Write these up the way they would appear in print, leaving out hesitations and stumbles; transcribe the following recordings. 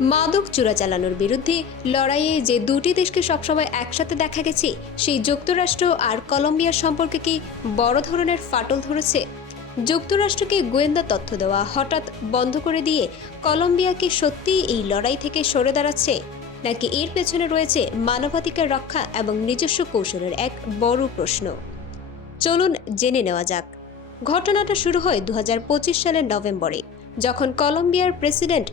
মাদক চোরাচালানোর বিরুদ্ধে লড়াইয়ে যে দুটি দেশকে সবসময় একসাথে দেখা গেছে, সেই যুক্তরাষ্ট্র আর কলম্বিয়ার সম্পর্কে কি বড় ধরনের ফাটল ধরেছে? যুক্তরাষ্ট্রকে গোয়েন্দা তথ্য দেওয়া হঠাৎ বন্ধ করে দিয়ে কলম্বিয়া কি সত্যিই এই লড়াই থেকে সরে দাঁড়াচ্ছে, নাকি এর পেছনে রয়েছে মানবাধিকার রক্ষা এবং নিজস্ব কৌশলের এক বড় প্রশ্ন? চলুন জেনে নেওয়া যাক। ঘটনাটা শুরু হয় 2025 সালের নভেম্বরে, যখন কলম্বিয়ার প্রেসিডেন্ট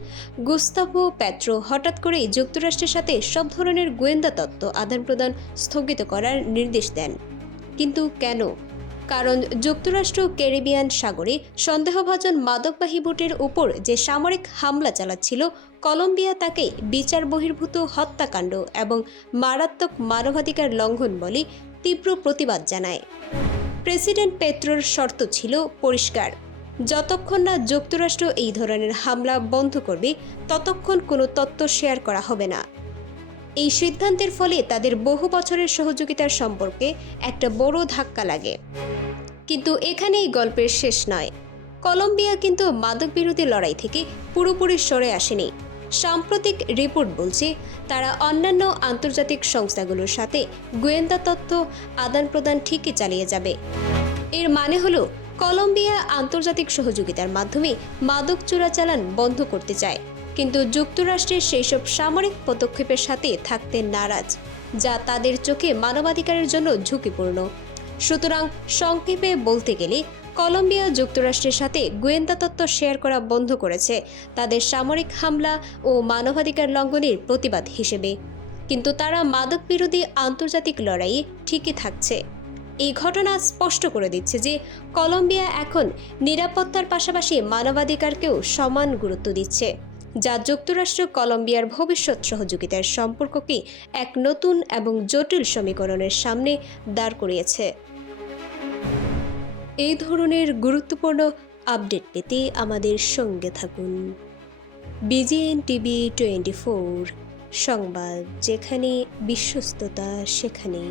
গুস্তাভো পেট্রো হঠাৎ করেই যুক্তরাষ্ট্রের সাথে সব ধরনের গোয়েন্দা তথ্য আদান প্রদান স্থগিত করার নির্দেশ দেন। কিন্তু কেন? কারণ যুক্তরাষ্ট্র ক্যারিবিয়ান সাগরে সন্দেহভাজন মাদকবাহী বোটের উপর যে সামরিক হামলা চালাচ্ছিল, কলম্বিয়া তাকে বিচার বহির্ভূত হত্যাকাণ্ড এবং মারাত্মক মানবাধিকার লঙ্ঘন বলে তীব্র প্রতিবাদ জানায়। প্রেসিডেন্ট পেট্রোর শর্ত ছিল পরিষ্কার: যতক্ষণ না যুক্তরাষ্ট্র এই ধরনের হামলা বন্ধ করবে, ততক্ষণ কোনো তথ্য শেয়ার করা হবে না। এই সিদ্ধান্তের ফলে তাদের বহু বছরের সহযোগিতার সম্পর্কে একটা বড় ধাক্কা লাগে। কিন্তু এখানেই গল্পের শেষ নয়। কলম্বিয়া কিন্তু মাদক বিরোধী লড়াই থেকে পুরোপুরি সরে আসেনি। সাম্প্রতিক রিপোর্ট বলছে তারা অন্যান্য আন্তর্জাতিক সংস্থাগুলোর সাথে গোয়েন্দা তথ্য আদান প্রদান ঠিকই চালিয়ে যাবে। এর মানে হলো কলম্বিয়া আন্তর্জাতিক সহযোগিতার মাধ্যমে মাদক চোরাচালান বন্ধ করতে চায়, কিন্তু যুক্তরাষ্ট্রের সেই সব সামরিক পদক্ষেপের সাথে থাকতে নারাজ, যা তাদের চোখে মানবাধিকারের জন্য ঝুঁকিপূর্ণ। সুতরাং সংক্ষেপে বলতে গেলে, কলম্বিয়া যুক্তরাষ্ট্রের সাথে গোয়েন্দা তথ্য শেয়ার করা বন্ধ করেছে তাদের সামরিক হামলা ও মানবাধিকার লঙ্ঘনের প্রতিবাদ হিসেবে, কিন্তু তারা মাদক বিরোধী আন্তর্জাতিক লড়াইয়ে ঠিকই থাকছে। এই ঘটনা স্পষ্ট করে দিচ্ছে যে কলম্বিয়া এখন নিরাপত্তার পাশাপাশি মানবাধিকারকেও সমান গুরুত্ব দিচ্ছে, যা যুক্তরাষ্ট্র কলম্বিয়ার ভবিষ্যৎ সহযোগিতার সম্পর্ককে এক নতুন এবং জটিল সমীকরণের সামনে দাঁড় করিয়েছে। এই ধরনের গুরুত্বপূর্ণ আপডেট পেতে আমাদের সঙ্গে থাকুন। বিজিএন টিভি 24 সংবাদ, যেখানে বিশ্বস্ততা সেখানে।